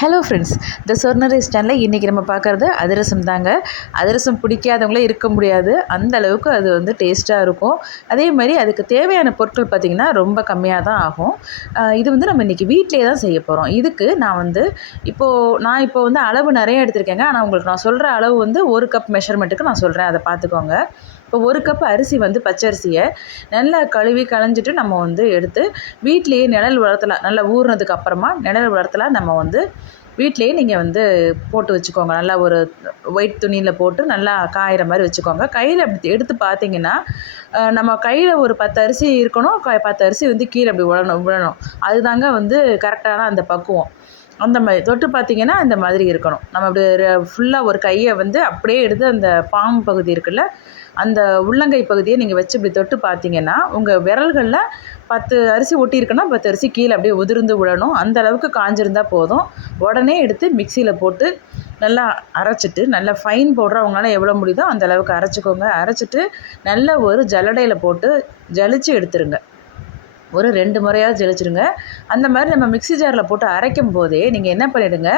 Hello friends the சொர்ணரை ஸ்டாண்டில் இன்றைக்கி நம்ம பார்க்குறது அதிரசம் தாங்க. அதிரசம் பிடிக்காதவங்களே இருக்க முடியாது. அந்த அளவுக்கு அது வந்து டேஸ்ட்டாக இருக்கும். அதே மாதிரி அதுக்கு தேவையான பொருட்கள் பார்த்திங்கன்னா ரொம்ப கம்மியாக தான் ஆகும். இது வந்து நம்ம இன்றைக்கி வீட்டிலே தான் செய்ய போகிறோம் இதுக்கு நான் வந்து இப்போது நான் இப்போ வந்து அளவு நிறைய எடுத்திருக்கேங்க. ஆனால் உங்களுக்கு நான் சொல்கிற அளவு வந்து ஒரு கப் மெஷர்மெண்ட்டுக்கு நான் சொல்கிறேன் அதை பார்த்துக்கோங்க. இப்போ ஒரு கப் அரிசி வந்து பச்சரிசியை நல்லா கழுவி களைஞ்சிட்டு நம்ம வந்து எடுத்து வீட்டிலேயே நிழல் வளர்த்தலாம். நல்லா ஊறினதுக்கு அப்புறமா நிழல் வளர்த்தலாம். நம்ம வந்து வீட்டிலேயே நீங்கள் வந்து போட்டு வச்சுக்கோங்க. நல்லா ஒரு ஒயிட் துணியில் போட்டு நல்லா காயிற மாதிரி வச்சுக்கோங்க. கையில் அப்படி எடுத்து பார்த்தீங்கன்னா நம்ம கையில் ஒரு பத்து அரிசி இருக்கணும். க- பத்து அரிசி வந்து கீழே அப்படி விழணும் விழணும் அதுதாங்க வந்து கரெக்டான அந்த பக்குவம். அந்த மாதிரி தொட்டு பார்த்தீங்கன்னா இந்த மாதிரி இருக்கணும். நம்ம அப்படி ஃபுல்லாக ஒரு கையை வந்து அப்படியே எடுத்து அந்த பாம்பு பகுதி இருக்குல்ல அந்த உள்ளங்கை பகுதியை நீங்கள் வச்சு இப்படி தொட்டு பார்த்தீங்கன்னா உங்கள் விரல்களில் பத்து அரிசி ஒட்டியிருக்குன்னா பத்து அரிசி கீழே அப்படியே உதிர்ந்து விழணும் அந்த அளவுக்கு காஞ்சிருந்தா போதும். உடனே எடுத்து மிக்சியில் போட்டு நல்லா அரைச்சிட்டு நல்லா ஃபைன் பவுடர் அவங்களால எவ்வளோ முடியுதோ அந்த அளவுக்கு அரைச்சிக்கோங்க. அரைச்சிட்டு நல்ல ஒரு ஜல்லடையில் போட்டு ஜலிச்சு எடுத்துருங்க. ஒரு ரெண்டு முறையாவது ஜலிச்சிடுங்க அந்த மாதிரி நம்ம மிக்ஸி ஜாரில் போட்டு அரைக்கும் போதே நீங்கள் என்ன பண்ணிவிடுங்க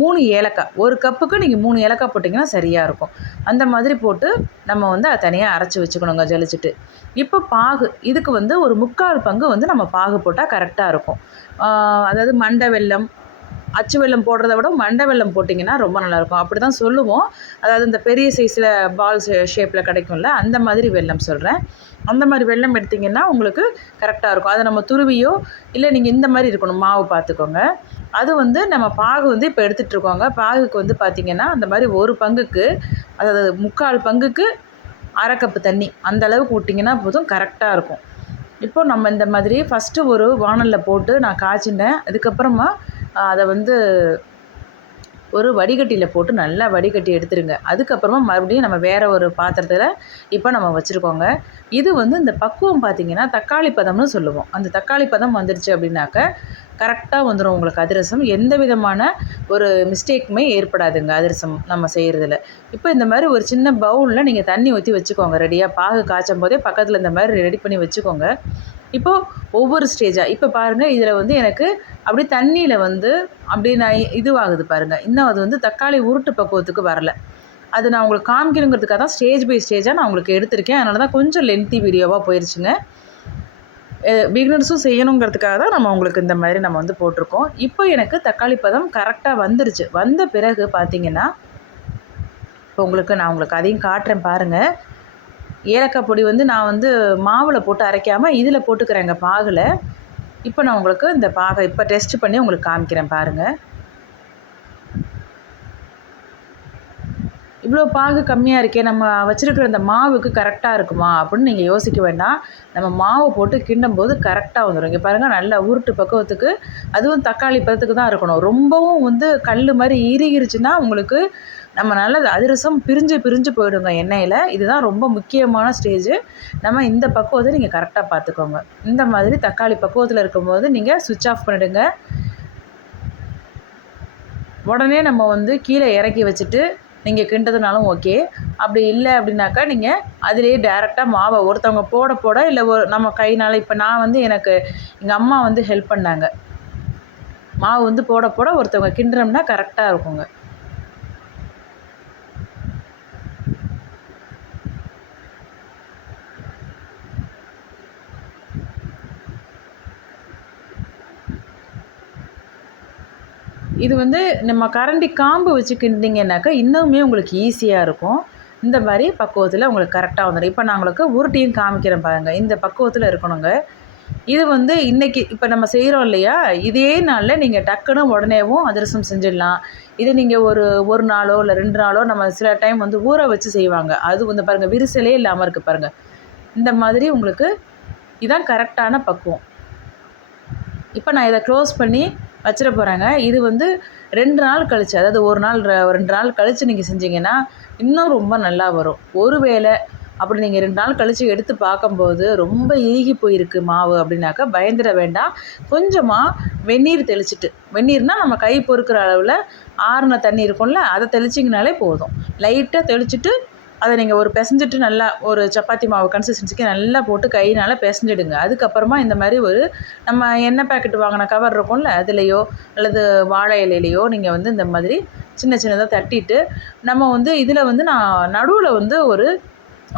மூணு ஏலக்காய் ஒரு கப்புக்கு நீங்கள் மூணு ஏலக்காய் போட்டிங்கன்னா சரியாக இருக்கும். அந்த மாதிரி போட்டு நம்ம வந்து அதை தனியாக அரைச்சி வச்சுக்கணுங்க ஜலிச்சுட்டு. இப்போ பாகு இதுக்கு வந்து ஒரு முக்கால் பங்கு வந்து நம்ம பாகு போட்டால் கரெக்டாக இருக்கும். அதாவது மண்டை வெல்லம் அச்சு வெள்ளம் போடுறத விட மண்டை வெல்லம் போட்டிங்கன்னா ரொம்ப நல்லாயிருக்கும். அப்படி தான் சொல்லுவோம். அதாவது இந்த பெரிய சைஸில் பால் ஷேப்பில் கிடைக்கும்ல அந்த மாதிரி வெல்லம் சொல்கிறேன் அந்த மாதிரி வெல்லம் எடுத்திங்கன்னா உங்களுக்கு கரெக்டாக இருக்கும். அதை நம்ம துருவியோ இல்லை நீங்கள் இந்த மாதிரி இருக்கணும் மாவு பார்த்துக்கோங்க. அது வந்து நம்ம பாகு வந்து இப்போ எடுத்துகிட்டு இருக்கோங்க பாகுக்கு வந்து பார்த்திங்கன்னா அந்த மாதிரி ஒரு பங்குக்கு அதாவது முக்கால் பங்குக்கு அரை கப்பு தண்ணி அந்த அளவுக்கு விட்டிங்கன்னா போதும் கரெக்டாக இருக்கும். இப்போ நம்ம இந்த மாதிரி ஃபஸ்ட்டு ஒரு வாணலில் போட்டு நான் காய்ச்சினேன். அதுக்கப்புறமா அதை வந்து ஒரு வடிகட்டியில் போட்டு நல்லா வடிகட்டி எடுத்துருங்க. அதுக்கப்புறமா மறுபடியும் நம்ம வேறு ஒரு பாத்திரத்தில் இப்போ நம்ம வச்சுருக்கோங்க. இது வந்து இந்த பக்குவம் பார்த்திங்கன்னா தக்காளி பதம்னு சொல்லுவோம். அந்த தக்காளி பதம் வந்துருச்சு அப்படின்னாக்க கரெக்டாக வந்துடும் உங்களுக்கு அதிரசம். எந்த விதமான ஒரு மிஸ்டேக்குமே ஏற்படாதுங்க அதிரசம் நம்ம செய்கிறதுல இப்போ இந்த மாதிரி ஒரு சின்ன பவுலில் நீங்கள் தண்ணி ஊற்றி வச்சுக்கோங்க ரெடியாக பாகு காய்ச்சும் போதே பக்கத்தில் இந்த மாதிரி ரெடி பண்ணி வச்சுக்கோங்க. இப்போது ஒவ்வொரு ஸ்டேஜாக இப்போ பாருங்கள் இதில் வந்து எனக்கு அப்படியே தண்ணியில் வந்து அப்படியே நான் இதுவாகுது பாருங்கள் இன்னும் அது வந்து தக்காளி உருட்டு பக்குவத்துக்கு வரல. அது நான் உங்களுக்கு காமிக்கணுங்கிறதுக்காக தான் ஸ்டேஜ் பை ஸ்டேஜாக நான் உங்களுக்கு எடுத்திருக்கேன். அதனால தான் கொஞ்சம் லென்த்தி வீடியோவாக போயிடுச்சுங்க பிகினர்ஸும் செய்யணுங்கிறதுக்காக தான் நம்ம உங்களுக்கு இந்த மாதிரி நம்ம வந்து போட்டிருக்கோம். இப்போ எனக்கு தக்காளி பதம் கரெக்டாக வந்துருச்சு. வந்த பிறகு பார்த்தீங்கன்னா இப்போ உங்களுக்கு நான் உங்களுக்கு அதையும் காட்டுறேன் பாருங்கள் ஏலக்காய் பொடி வந்து நான் வந்து மாவில் போட்டு அரைக்காமல் இதில் போட்டுக்கிறேங்க பாகில். இப்போ நான் உங்களுக்கு இந்த பாகை இப்போ டெஸ்ட் பண்ணி உங்களுக்கு காமிக்கிறேன் பாருங்கள் இவ்வளோ பாகு கம்மியாக இருக்கே நம்ம வச்சுருக்கிற அந்த மாவுக்கு கரெக்டாக இருக்குமா அப்படின்னு நீங்கள் யோசிக்க வேண்டாம். நம்ம மாவு போட்டு கிண்டும் போது கரெக்டாக வந்துடும் இங்கே பாருங்கள் நல்லா உருட்டு பக்குவத்துக்கு அதுவும் தக்காளி பதத்துக்கு தான் இருக்கணும். ரொம்பவும் வந்து கல் மாதிரி இறுகிருச்சுன்னா உங்களுக்கு நம்ம நல்ல அதிரசம் பிரிஞ்சு பிரிஞ்சு போயிடுங்க எண்ணெயில். இதுதான் ரொம்ப முக்கியமான ஸ்டேஜ் நம்ம இந்த பக்குவத்தை நீங்கள் கரெக்டாக பார்த்துக்கோங்க. இந்த மாதிரி தக்காளி பக்குவத்தில் இருக்கும்போது நீங்கள் சுவிட்ச் ஆஃப் பண்ணிவிடுங்க உடனே நம்ம வந்து கீழே இறக்கி வச்சுட்டு நீங்கள் கிண்டதுனாலும் ஓகே அப்படி இல்லை அப்படின்னாக்கா நீங்கள் அதிலேயே டேரெக்டாக மாவை ஒருத்தவங்க போட போட இல்லை ஒரு நம்ம கைனால் இப்போ நான் வந்து எனக்கு எங்கள் அம்மா வந்து ஹெல்ப் பண்ணாங்க. மாவு வந்து போட போட ஒருத்தவங்க கிண்டுறோம்னா கரெக்டாக இருக்குங்க. இது வந்து நம்ம கரண்டி காம்பு வச்சுக்கிட்டிங்கனாக்கா இன்னுமே உங்களுக்கு ஈஸியாக இருக்கும். இந்த மாதிரி பக்குவத்தில் உங்களுக்கு கரெக்டாக வந்துடும் இப்போ நான் உங்களுக்கு உருட்டியும் காமிக்கிறேன் பாருங்கள் இந்த பக்குவத்தில் இருக்கணுங்க. இது வந்து இன்றைக்கி இப்போ நம்ம செய்கிறோம் இல்லையா? இதே நாளில் நீங்கள் டக்குன்னு உடனேவும் அதிரசம் செஞ்சிடலாம். இது நீங்கள் ஒரு ஒரு நாளோ இல்லை ரெண்டு நாளோ நம்ம சில டைம் வந்து ஊற வச்சு செய்வாங்க. அது வந்து பாருங்கள் விரிசலே இல்லாமல் இருக்குது பாருங்கள் இந்த மாதிரி உங்களுக்கு இதுதான் கரெக்டான பக்குவம். இப்போ நான் இதை க்ளோஸ் பண்ணி வச்சிட போகிறேங்க இது வந்து ரெண்டு நாள் கழிச்சு அதாவது ஒரு நாள் ரெண்டு நாள் கழித்து நீங்கள் செஞ்சீங்கன்னா இன்னும் ரொம்ப நல்லா வரும். ஒருவேளை அப்படி நீங்கள் ரெண்டு நாள் கழித்து எடுத்து பார்க்கும்போது ரொம்ப இறுகி போயிருக்கு மாவு அப்படின்னாக்கா பயந்துட வேண்டாம். கொஞ்சமாக வெந்நீர் தெளிச்சிட்டு வெந்நீர்னால் நம்ம கை பொறுக்கிற அளவில் ஆறுன தண்ணி இருக்கும்ல அதை தெளிச்சிங்கனாலே போதும். லைட்டாக தெளிச்சிட்டு அதை நீங்கள் ஒரு பிசைஞ்சிட்டு நல்லா ஒரு சப்பாத்தி மாவு கன்சிஸ்டன்சிக்கு நல்லா போட்டு கையினால் பிசைஞ்சிடுங்க. அதுக்கப்புறமா இந்த மாதிரி ஒரு நம்ம எண்ணெய் பேக்கெட் வாங்கின கவர் இருக்கும்ல அதுலேயோ அல்லது வாழை இலையிலையோ நீங்கள் வந்து இந்த மாதிரி சின்ன சின்னதாக தட்டிட்டு நம்ம வந்து இதில் வந்து நான் நடுவில் வந்து ஒரு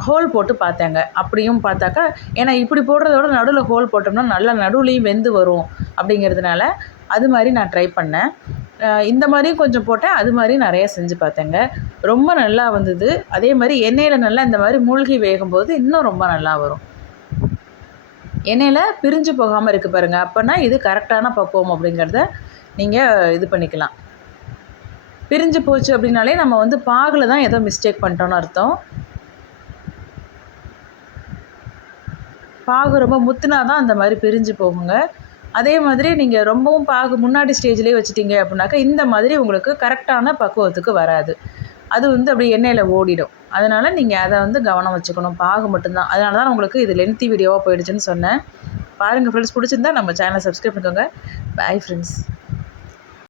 ஹோல் போட்டு பார்த்தேங்க. அப்படியும் பார்த்தாக்கா ஏன்னா இப்படி போடுறத விட நடுவில் ஹோல் போட்டோம்னா நல்லா நடுவுலையும் வெந்து வரும் அப்படிங்கிறதுனால அது மாதிரி நான் ட்ரை பண்ணேன். இந்த மாதிரியும் கொஞ்சம் போட்டேன். அது மாதிரி நிறைய செஞ்சு பார்த்தேங்க. ரொம்ப நல்லா வந்தது. அதே மாதிரி எண்ணெயில் நல்லா இந்த மாதிரி மூழ்கி வேகும்போது இன்னும் ரொம்ப நல்லா வரும். எண்ணெயில் பிரிஞ்சு போகாமல் இருக்குது பாருங்கள் அப்போனா இது கரெக்டான பக்குவம் அப்படிங்கிறத நீங்கள் இது பண்ணிக்கலாம். பிரிஞ்சு போச்சு அப்படின்னாலே நம்ம வந்து பாகில் தான் ஏதோ மிஸ்டேக் பண்ணிட்டோன்னு அர்த்தம். பாகு ரொம்ப முத்துனா தான் அந்த மாதிரி பிரிஞ்சு போகுங்க. அதே மாதிரி நீங்கள் ரொம்பவும் பாகு முன்னாடி ஸ்டேஜ்லேயே வச்சுட்டீங்க அப்படின்னாக்கா இந்த மாதிரி உங்களுக்கு கரெக்டான பக்குவத்துக்கு வராது. அது வந்து அப்படியே எண்ணெயில் ஓடிடும். அதனால் நீங்கள் அதை வந்து கவனம் வச்சுக்கணும். பாகு மட்டும்தான். அதனால தான் உங்களுக்கு இது லென்த்தி வீடியோவாக போயிடுச்சுன்னு சொன்னேன். பாருங்கள் ஃப்ரெண்ட்ஸ் பிடிச்சிருந்தா நம்ம சேனலை சப்ஸ்கிரைப் பண்ணிக்கோங்க. Bye friends